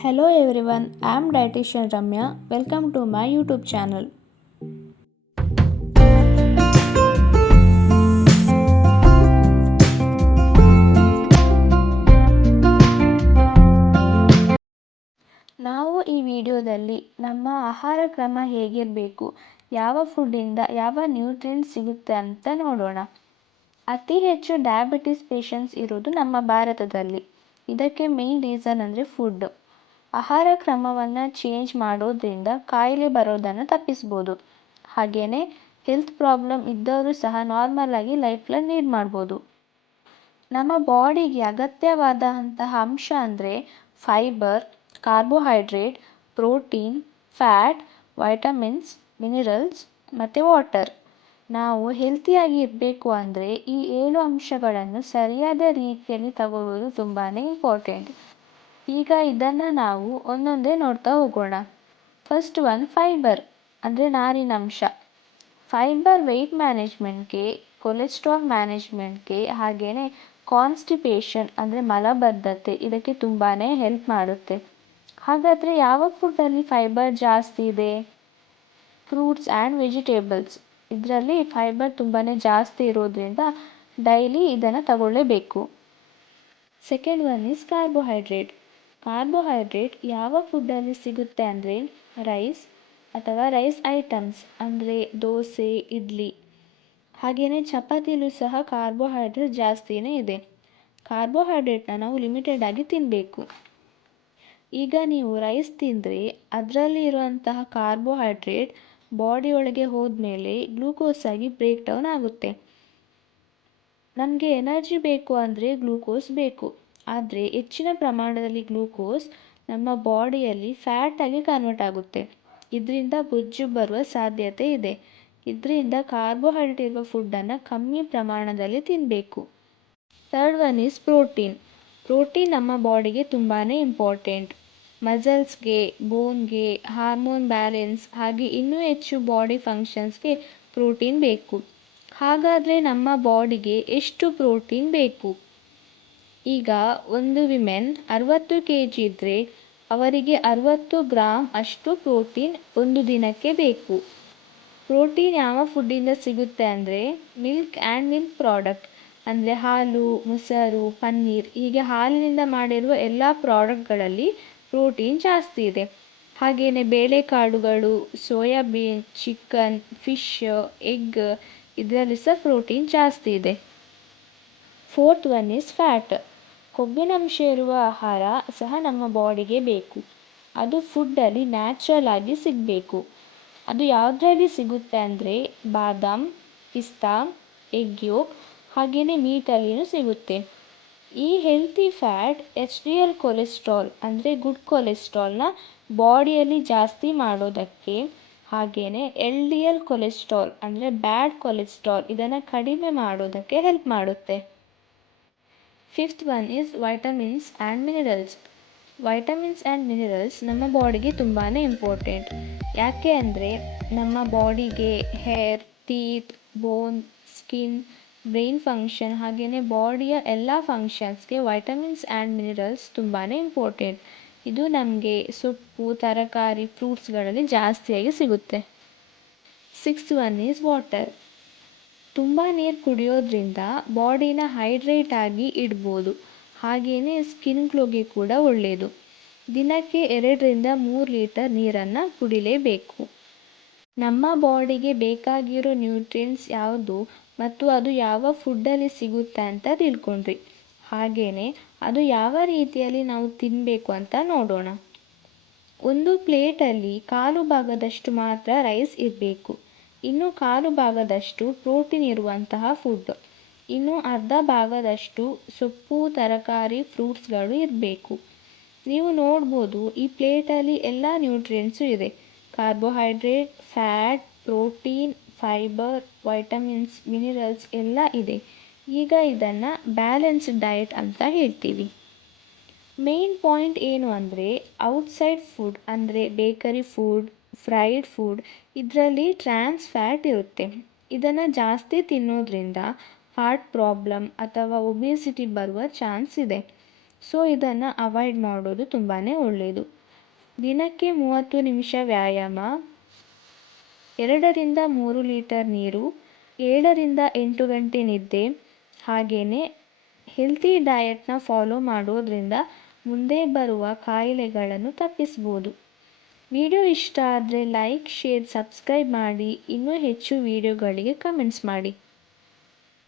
Hello everyone, I am dietitian Ramya. Welcome to my YouTube channel. ನಾವು ಈ ವಿಡಿಯೋದಲ್ಲಿ ನಮ್ಮ ಆಹಾರ ಕ್ರಮ ಹೇಗಿರಬೇಕು, ಯಾವ ಫುಡ್ಡಿಂದ ಯಾವ ನ್ಯೂಟ್ರಿಯೆಂಟ್ಸ್ ಸಿಗುತ್ತೆ ಅಂತ ನೋಡೋಣ. ಅತಿ ಹೆಚ್ಚು ಡಯಾಬಿಟಿಸ್ ಪೇಷಂಟ್ಸ್ ಇರೋದು ನಮ್ಮ ಭಾರತದಲ್ಲಿ. ಇದಕ್ಕೆ ಮೇನ್ ರೀಸನ್ ಅಂದರೆ ಫುಡ್. ಆಹಾರ ಕ್ರಮವನ್ನು ಚೇಂಜ್ ಮಾಡೋದ್ರಿಂದ ಕಾಯಿಲೆ ಬರೋದನ್ನು ತಪ್ಪಿಸ್ಬೋದು. ಹಾಗೆಯೇ ಹೆಲ್ತ್ ಪ್ರಾಬ್ಲಮ್ ಇದ್ದವರು ಸಹ ನಾರ್ಮಲಾಗಿ ಲೈಫ್ನ ಲೀಡ್ ಮಾಡ್ಬೋದು. ನಮ್ಮ ಬಾಡಿಗೆ ಅಗತ್ಯವಾದಂತಹ ಅಂಶ ಅಂದರೆ fibre, carbohydrate, protein, fat, vitamins, minerals ಮತ್ತು ವಾಟರ್. ನಾವು ಹೆಲ್ತಿಯಾಗಿ ಇರಬೇಕು ಅಂದರೆ ಈ 7 ಅಂಶಗಳನ್ನು ಸರಿಯಾದ ರೀತಿಯಲ್ಲಿ ತಗೊಳ್ಳೋದು ತುಂಬಾ ಇಂಪಾರ್ಟೆಂಟ್. ಈಗ ಇದನ್ನು ನಾವು ಒಂದೊಂದೇ ನೋಡ್ತಾ ಹೋಗೋಣ. ಫಸ್ಟ್ ಒನ್ ಫೈಬರ್ ಅಂದರೆ ನಾರಿನಂಶ. ಫೈಬರ್ ವೆಯ್ಟ್ ಮ್ಯಾನೇಜ್ಮೆಂಟ್ಗೆ, ಕೊಲೆಸ್ಟ್ರಾಲ್ ಮ್ಯಾನೇಜ್ಮೆಂಟ್ಗೆ, ಹಾಗೆಯೇ ಕಾನ್ಸ್ಟಿಪೇಷನ್ ಅಂದರೆ ಮಲಬದ್ಧತೆ ಇದಕ್ಕೆ ತುಂಬಾ ಹೆಲ್ಪ್ ಮಾಡುತ್ತೆ. ಹಾಗಾದರೆ ಯಾವ ಫುಡ್ಡಲ್ಲಿ ಫೈಬರ್ ಜಾಸ್ತಿ ಇದೆ? Fruits and vegetables. ಇದರಲ್ಲಿ ಫೈಬರ್ ತುಂಬಾ ಜಾಸ್ತಿ ಇರೋದ್ರಿಂದ ಡೈಲಿ ಇದನ್ನು ತಗೊಳ್ಳೇಬೇಕು. Second one is carbohydrate. Carbohydrate ಯಾವ ಫುಡ್ಡಲ್ಲಿ ಸಿಗುತ್ತೆ ಅಂದರೆ ರೈಸ್ ಅಥವಾ ರೈಸ್ ಐಟಮ್ಸ್ ಅಂದರೆ ದೋಸೆ, ಇಡ್ಲಿ, ಹಾಗೆಯೇ ಚಪಾತಿಲೂ ಸಹ ಕಾರ್ಬೋಹೈಡ್ರೇಟ್ ಜಾಸ್ತಿಯೇ ಇದೆ. ಕಾರ್ಬೋಹೈಡ್ರೇಟ್ನ ನಾವು ಲಿಮಿಟೆಡಾಗಿ ತಿನ್ನಬೇಕು. ಈಗ ನೀವು ರೈಸ್ ತಿಂದರೆ ಅದರಲ್ಲಿ ಇರುವಂತಹ ಕಾರ್ಬೋಹೈಡ್ರೇಟ್ ಬಾಡಿ ಒಳಗೆ ಹೋದ್ಮೇಲೆ ಗ್ಲೂಕೋಸ್ ಆಗಿ ಬ್ರೇಕ್ ಡೌನ್ ಆಗುತ್ತೆ. ನಮಗೆ ಎನರ್ಜಿ ಬೇಕು ಅಂದರೆ ಗ್ಲೂಕೋಸ್ ಬೇಕು, ಆದರೆ ಹೆಚ್ಚಿನ ಪ್ರಮಾಣದಲ್ಲಿ ಗ್ಲೂಕೋಸ್ ನಮ್ಮ ಬಾಡಿಯಲ್ಲಿ ಫ್ಯಾಟ್ ಆಗಿ ಕನ್ವರ್ಟ್ ಆಗುತ್ತೆ. ಇದರಿಂದ ಬೊಜ್ಜು ಬರುವ ಸಾಧ್ಯತೆ ಇದೆ. ಇದರಿಂದ ಕಾರ್ಬೋಹೈಡ್ರೇಟ್ ಇರುವ ಫುಡ್ಡನ್ನು ಕಮ್ಮಿ ಪ್ರಮಾಣದಲ್ಲಿ ತಿನ್ನಬೇಕು. Third one is protein. Protein ನಮ್ಮ ಬಾಡಿಗೆ ತುಂಬಾ ಇಂಪಾರ್ಟೆಂಟ್. ಮಸಲ್ಸ್ಗೆ, ಬೋನ್ಗೆ, ಹಾರ್ಮೋನ್ ಬ್ಯಾಲೆನ್ಸ್ ಹಾಗೆ ಇನ್ನೂ ಹೆಚ್ಚು ಬಾಡಿ ಫಂಕ್ಷನ್ಸ್ಗೆ ಪ್ರೋಟೀನ್ ಬೇಕು. ಹಾಗಾದರೆ ನಮ್ಮ ಬಾಡಿಗೆ ಎಷ್ಟು ಪ್ರೋಟೀನ್ ಬೇಕು? ಈಗ ಒಂದು ವಿಮೆನ್ 60 kg ಇದ್ದರೆ ಅವರಿಗೆ 60 ಗ್ರಾಮ್ ಅಷ್ಟು ಪ್ರೋಟೀನ್ ಒಂದು ದಿನಕ್ಕೆ ಬೇಕು. ಪ್ರೋಟೀನ್ ಯಾವ ಫುಡ್ಡಿಂದ ಸಿಗುತ್ತೆ ಅಂದರೆ ಮಿಲ್ಕ್ ಆ್ಯಂಡ್ ಮಿಲ್ಕ್ ಪ್ರಾಡಕ್ಟ್ ಅಂದರೆ ಹಾಲು, ಮೊಸರು, ಪನ್ನೀರ್ ಹೀಗೆ ಹಾಲಿನಿಂದ ಮಾಡಿರುವ ಎಲ್ಲ ಪ್ರಾಡಕ್ಟ್ಗಳಲ್ಲಿ ಪ್ರೋಟೀನ್ ಜಾಸ್ತಿ ಇದೆ. ಹಾಗೆಯೇ ಬೇಳೆಕಾಳುಗಳು, ಸೋಯಾಬೀನ್, ಚಿಕನ್, ಫಿಶ್, ಎಗ್ ಇದರಲ್ಲಿ ಸಹ ಪ್ರೋಟೀನ್ ಜಾಸ್ತಿ ಇದೆ. Fourth one is fat. ಕೊಬ್ಬಿನಂಶ ಇರುವ ಆಹಾರ ಸಹ ನಮ್ಮ ಬಾಡಿಗೆ ಬೇಕು. ಅದು ಫುಡ್ಡಲ್ಲಿ ನ್ಯಾಚುರಲ್ ಆಗಿ ಸಿಗಬೇಕು. ಅದು ಯಾವುದರಲ್ಲಿ ಸಿಗುತ್ತೆ ಅಂದರೆ ಬಾದಾಮ್, ಪಿಸ್ತಾ, ಎಗ್ ಯೋಕ್ ಹಾಗೆಯೇ ಮೀಟಲ್ಲಿಯೂ ಸಿಗುತ್ತೆ. ಈ ಹೆಲ್ತಿ ಫ್ಯಾಟ್ HDL ಕೊಲೆಸ್ಟ್ರಾಲ್ ಅಂದರೆ ಗುಡ್ ಕೊಲೆಸ್ಟ್ರಾಲ್ನ ಬಾಡಿಯಲ್ಲಿ ಜಾಸ್ತಿ ಮಾಡೋದಕ್ಕೆ, ಹಾಗೆಯೇ LDL ಕೊಲೆಸ್ಟ್ರಾಲ್ ಅಂದರೆ ಬ್ಯಾಡ್ ಕೊಲೆಸ್ಟ್ರಾಲ್ ಇದನ್ನು ಕಡಿಮೆ ಮಾಡೋದಕ್ಕೆ ಹೆಲ್ಪ್ ಮಾಡುತ್ತೆ. Fifth one is vitamins and minerals. Vitamins and minerals ನಮ್ಮ ಬಾಡಿಗೆ ತುಂಬಾ ಇಂಪಾರ್ಟೆಂಟ್. ಯಾಕೆ ಅಂದರೆ ನಮ್ಮ ಬಾಡಿಗೆ ಹೇರ್, ಟೀತ್, ಬೋನ್, ಸ್ಕಿನ್, ಬ್ರೈನ್ ಫಂಕ್ಷನ್ ಹಾಗೆಯೇ ಬಾಡಿಯ ಎಲ್ಲ ಫಂಕ್ಷನ್ಸ್ಗೆ ವೈಟಮಿನ್ಸ್ ಆ್ಯಂಡ್ ಮಿನರಲ್ಸ್ ತುಂಬಾ ಇಂಪಾರ್ಟೆಂಟ್. ಇದು ನಮಗೆ ಸೊಪ್ಪು, ತರಕಾರಿ, ಫ್ರೂಟ್ಸ್ಗಳಲ್ಲಿ ಜಾಸ್ತಿಯಾಗಿ ಸಿಗುತ್ತೆ. Sixth one is water. ತುಂಬ ನೀರು ಕುಡಿಯೋದ್ರಿಂದ ಬಾಡಿನ ಹೈಡ್ರೇಟ್ ಆಗಿ ಇಡ್ಬೋದು. ಹಾಗೆಯೇ ಸ್ಕಿನ್ ಗ್ಲೋಗೆ ಕೂಡ ಒಳ್ಳೆಯದು. ದಿನಕ್ಕೆ 2ರಿಂದ 3 ಲೀಟರ್ ನೀರನ್ನು ಕುಡಿಲೇಬೇಕು. ನಮ್ಮ ಬಾಡಿಗೆ ಬೇಕಾಗಿರೋ ನ್ಯೂಟ್ರಿಯೆಂಟ್ಸ್ ಯಾವುದು ಮತ್ತು ಅದು ಯಾವ ಫುಡ್ಡಲ್ಲಿ ಸಿಗುತ್ತೆ ಅಂತ ತಿಳ್ಕೊಂಡ್ರಿ. ಹಾಗೆಯೇ ಅದು ಯಾವ ರೀತಿಯಲ್ಲಿ ನಾವು ತಿನ್ನಬೇಕು ಅಂತ ನೋಡೋಣ. ಒಂದು ಪ್ಲೇಟಲ್ಲಿ 1/4 ಭಾಗದಷ್ಟು ಮಾತ್ರ ರೈಸ್ ಇರಬೇಕು. ಇನ್ನು 1/4 ಭಾಗದಷ್ಟು ಪ್ರೋಟೀನ್ ಇರುವಂತಹ ಫುಡ್. ಇನ್ನು ಅರ್ಧ ಭಾಗದಷ್ಟು ಸೊಪ್ಪು, ತರಕಾರಿ, ಫ್ರೂಟ್ಸ್ಗಳು ಇರಬೇಕು. ನೀವು ನೋಡ್ಬೋದು ಈ ಪ್ಲೇಟಲ್ಲಿ ಎಲ್ಲ ನ್ಯೂಟ್ರಿಯೆಂಟ್ಸು ಇದೆ. Carbohydrate, fat, protein, fibre, vitamins, minerals ಎಲ್ಲ ಇದೆ. ಈಗ ಇದನ್ನು ಬ್ಯಾಲೆನ್ಸ್ಡ್ ಡಯಟ್ ಅಂತ ಹೇಳ್ತೀವಿ. ಮೇನ್ ಪಾಯಿಂಟ್ ಏನು ಅಂದರೆ ಔಟ್ಸೈಡ್ ಫುಡ್ ಅಂದರೆ ಬೇಕರಿ ಫುಡ್, ಫ್ರೈಡ್ ಫುಡ್ ಇದರಲ್ಲಿ ಟ್ರಾನ್ಸ್ ಫ್ಯಾಟ್ ಇರುತ್ತೆ. ಇದನ್ನು ಜಾಸ್ತಿ ತಿನ್ನೋದ್ರಿಂದ ಹಾರ್ಟ್ ಪ್ರಾಬ್ಲಮ್ ಅಥವಾ ಒಬೇಸಿಟಿ ಬರುವ ಚಾನ್ಸ್ ಇದೆ. ಸೊ ಇದನ್ನು ಅವಾಯ್ಡ್ ಮಾಡೋದು ತುಂಬಾ ಒಳ್ಳೆಯದು. ದಿನಕ್ಕೆ 30 ನಿಮಿಷ ವ್ಯಾಯಾಮ, 2ರಿಂದ 3 ಲೀಟರ್ ನೀರು, 7ರಿಂದ 8 ಗಂಟೆ ನಿದ್ದೆ, ಹಾಗೆಯೇ ಹೆಲ್ತಿ ಡಯಟ್ನ ಫಾಲೋ ಮಾಡೋದ್ರಿಂದ ಮುಂದೆ ಬರುವ ಕಾಯಿಲೆಗಳನ್ನು ತಪ್ಪಿಸ್ಬೋದು. ವಿಡಿಯೋ ಇಷ್ಟ ಆದರೆ ಲೈಕ್, ಶೇರ್, ಸಬ್ಸ್ಕ್ರೈಬ್ ಮಾಡಿ. ಇನ್ನೂ ಹೆಚ್ಚು ವಿಡಿಯೋಗಳಿಗೆ ಕಮೆಂಟ್ಸ್ ಮಾಡಿ.